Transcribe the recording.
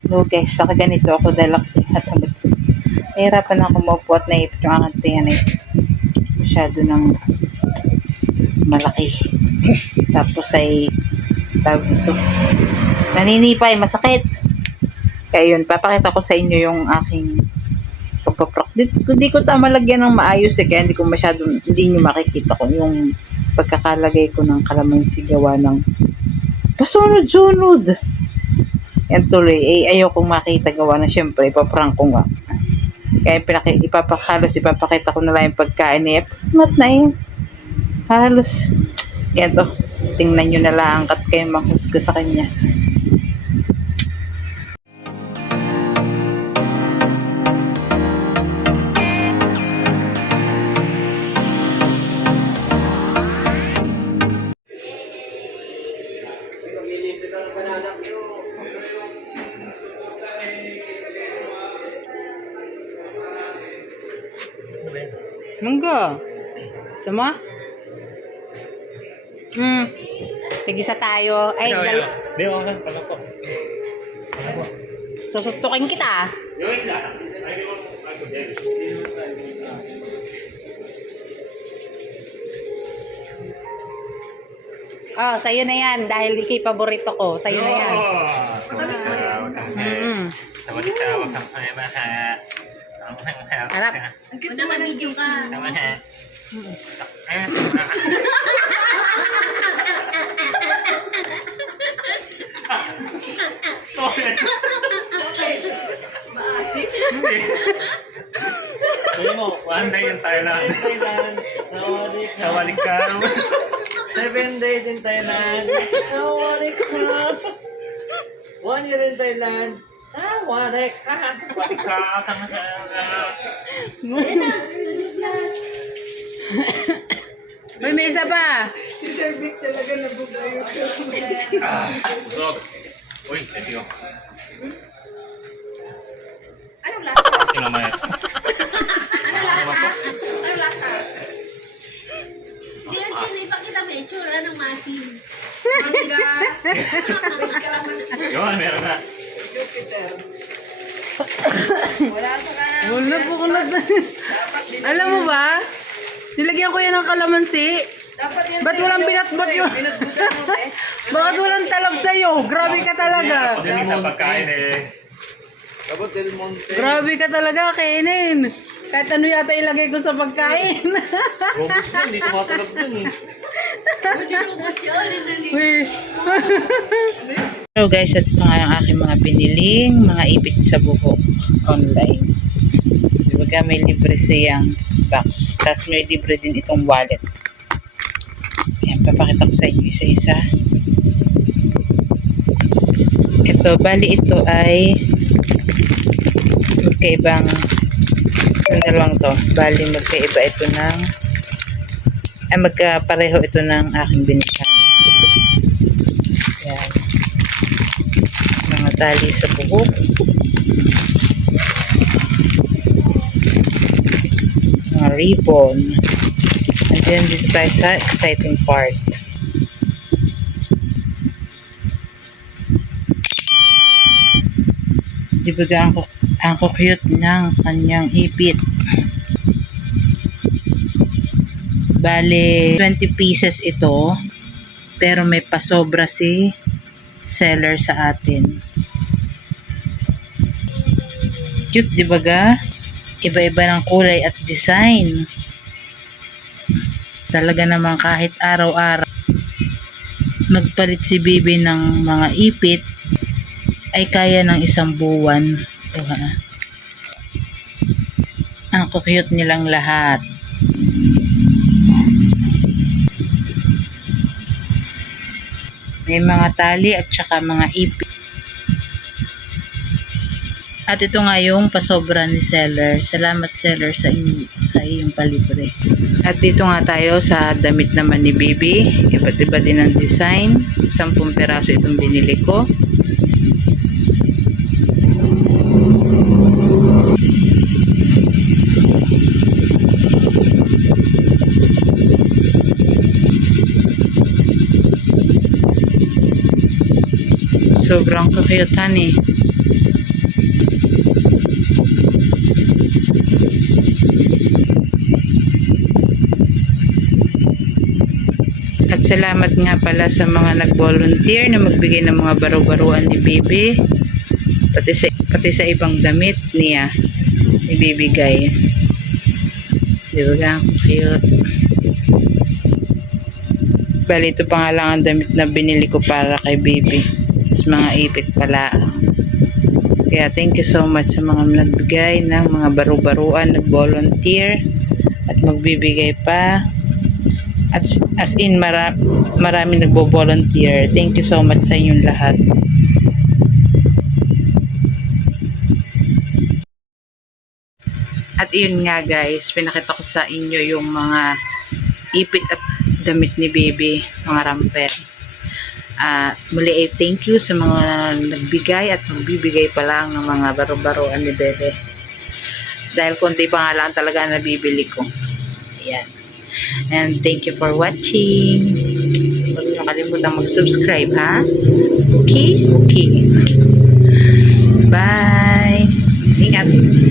So guys, saka ganito ako dahil ako tinatamad. Nahirapan ako maupo at naipit yung aking tiyan ay masyado ng malaki. Tapos ay tawag ito. Naninipay, masakit. Kaya yun, papakita ko sa inyo yung aking pagpaprak. Di, di ko tama lagyan ng maayos eh, kaya hindi ko masyado, hindi nyo makikita ko yung pagkakalagay ko ng kalamansi gawa ng pasunod-sunod. Yan tuloy, eh, ayaw kong makita gawa na syempre, ipaprank ko nga. Kaya pinaki, ipapakalos, ipapakita ko na lang yung pagkain niya. Mat na yun. Halos. Yan. Tingnan nyo na lang kat kayo mahusga sa kanya. Munggo. Gusto mo? Hmm. Tigisa tayo. Ay, dal- Di, okay. Pala po. Pala po. susuntukin kita. Yung lang. Ay, di mo. Ako din. Oh, sa'yo na yan. Dahil ikay paborito ko. Sa'yo na yan. Mm. Sabalik ka, wag kang kaya Harap. Una ka video ka. Tama na. Sabi mo, one day in Thailand. Thailand. Sawadee ka. Ka. Seven days in Thailand. Sawadee ka. One year in Thailand. Sawadee ka. Sabalik ka. Uy, may isa pa. Busog. Uy, thank you. Anong lasa? Sino itsura ng masin. Mangga. Yun, meron na. Wala sa ka. Wala po na. Alam mo ba? Nilagyan ko yan ng kalamansi. Dapat yan. Ba't walang pinatbot yun? Pinatbutan mo eh. Bakit walang talab sa'yo? Grabe ka talaga. Din sa pagkain eh. Tapos Del Monte. Grabe ka talaga, kainin. Kahit ano yata ilagay ko sa pagkain. Robust na, hindi tumatalab dun eh. Hello guys, at ito nga yung aking mga biniling mga ipit sa buhok online. Diba may libre siyang box. Tapos may libre din itong wallet. Ayan, papakita ko sa inyo isa-isa. Ito, bali ito ay magkaibang yung dalawang to. Bali magkaiba ito ng ay magkapareho ito ng aking binikan. Yan. Mga tali sa buhok. Mga ribbon. And then dito tayo sa exciting part. Di ba ang, ang cute ng kanyang ipit. Bale, 20 pieces ito. Pero may pasobra si seller sa atin. Cute, di ba ga? Iba-iba ng kulay at design. Talaga naman kahit araw-araw magpalit si Bibi ng mga ipit ay kaya ng isang buwan. Ha. Ang cute nilang lahat. May mga tali at saka mga ipit. At ito nga yung pasobra ni seller. Salamat seller sa, inyo, sa iyong palibre. At dito nga tayo sa damit naman ni Bibi. Iba't iba din ang design. 10 peraso itong binili ko. sobrang kakyutan eh At salamat nga pala sa mga nag-volunteer na magbigay ng mga baro-baruan ni Bibi. Pati sa, pati sa ibang damit niya ibibigay. Di ba ka? Cute. Bali, ito pa nga lang ang damit na binili ko para kay Bibi. Tapos mga ipit pala. Kaya thank you so much sa mga nagbigay ng mga baro-baruan, nag-volunteer at magbibigay pa. At as in, mara, marami nagbo-volunteer. Thank you so much sa inyong lahat. At yun nga guys, pinakita ko sa inyo yung mga ipit at damit ni baby, mga ramper. Uh, muli ay thank you sa mga nagbigay at magbibigay pa lang ng mga baro-baroan ni Bebe. Dahil konti pa nga lang talaga nabibili ko. Ayan. And thank you for watching. Huwag niyo kalimutang mag-subscribe, ha? Okay? Okay. Bye! Ingat!